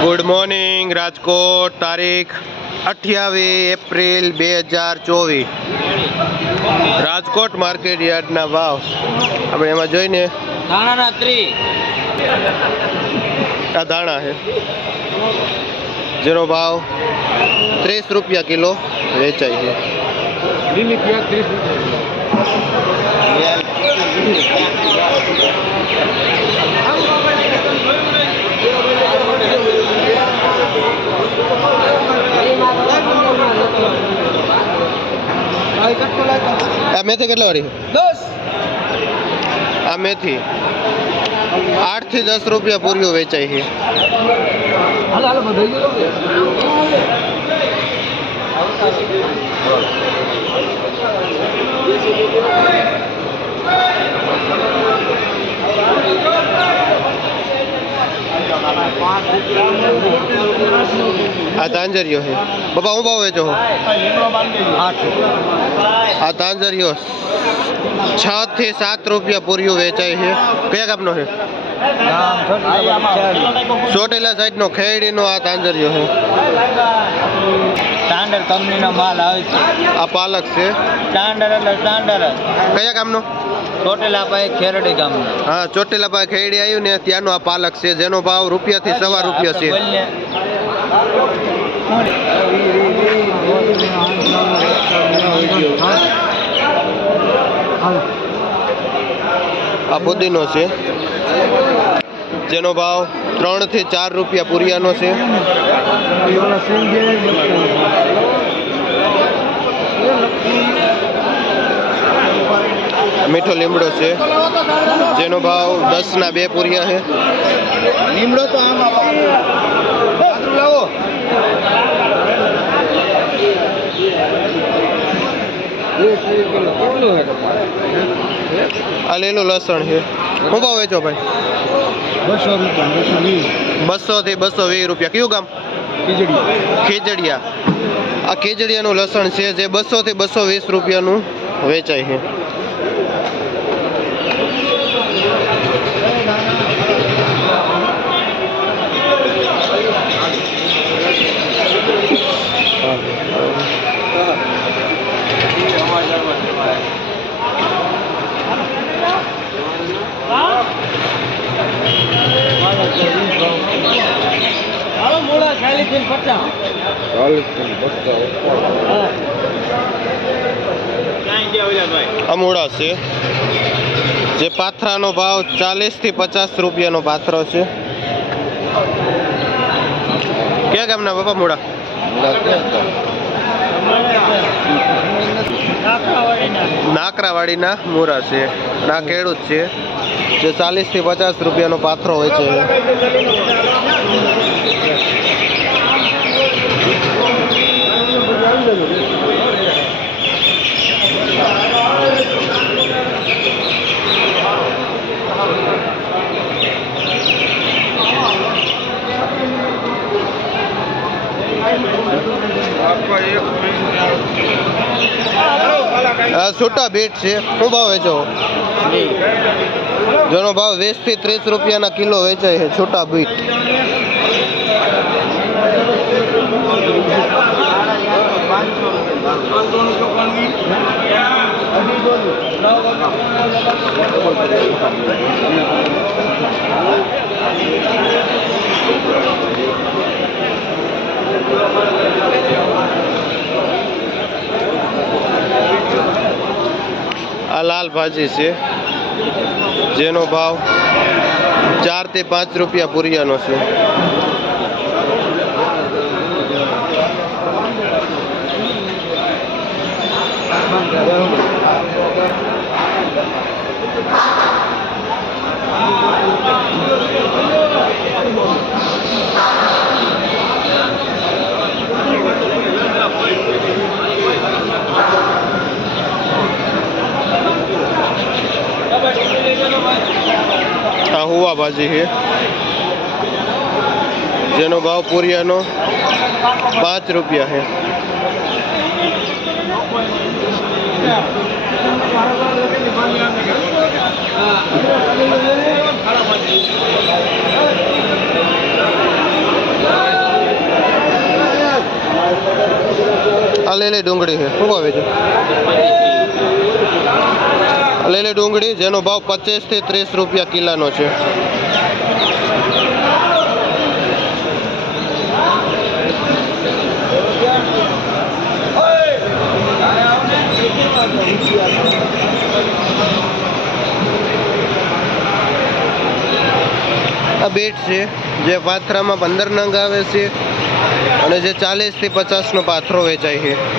Good morning Rajkot, તારીખ 28 April 2024। Rajkot market યાર્ડના ભાવ આપણે એમાં જોઈને ધાણાના 30 આ ધાણા છે જેનો ભાવ 30 રૂપિયા કિલો વેચાય છે। આ મેથી કેટલા વાળી? 10। આ મેથી 8 થી 10 રૂપિયા પૂરીઓ વેચાય છે। આ તાંજરીઓ છે બાપા, હું ભાવ વેચો? આ તાંજરીઓ 6 થી 7 રૂપિયા પૂરીઓ વેચાય છે। કયા ગામનો છે? ચોટીલા સાઈડ નો ખેડીનો આ તાંજરીઓ છે। સ્ટાન્ડર્ડ કંપનીનો માલ આવે છે। આ પાલક છે સ્ટાન્ડર્ડ એટલે સ્ટાન્ડર્ડ। કયા ગામનો? ચોટીલા પાસે ખેરડી ગામનો। હા, ચોટીલા પાસે ખેડી આવ્યું ને ત્યાંનો આ પાલક છે જેનો ભાવ રૂપિયા થી 1.25 રૂપિયા છે। આ પુદીનો છે જેનો ભાવ 3 થી 4 રૂપિયા પૂરિયાનો છે। મીઠો લીમડો છે જેનો ભાવ 10 ના 2 પૂરિયા છે। લીમડો તો આમ લાવો। આ લીલું લસણ છે, શું ભાવ વેચો ભાઈ? 200 રૂપિયા। 200 થી 220 રૂપિયા। કયું ગામ? ખીજડીયા। આ ખીજડીયાનું લસણ છે જે 200 થી 220 રૂપિયાનું વેચાય છે। અમૂળા છે જે પાથરાનો ભાવ 40 થી 50 રૂપિયાનો પાથરો છે। ક્યાં ગામના બાપા મૂળા? નાકરાવાડીના મૂળા છે। ના ખેડૂત છે જે 40 થી 50 રૂપિયાનો પાથરો હોય છે। છૂટા બીટ છે, શું ભાવ વેચો? જેનો ભાવ 20 થી 30 રૂપિયાના કિલો વેચાય છે છૂટા બીટ। આ લાલ ભાજી છે જેનો ભાવ 4 થી 5 રૂપિયા પૂરિયાનો છે। આ હુવા ભાજી છે જેનો ભાવ પૂરિયાનો 5 રૂપિયા છે। લીલી ડુંગળી છે શું ભાવે છે લીલી ડુંગળી જેનો ભાવ 25 થી 30 રૂપિયા કિલોનો છે. આ બીટ છે જે પાથરામાં 15 નંગ આવે છે અને જે 40 થી 50 નો પાથરો વેચાય છે.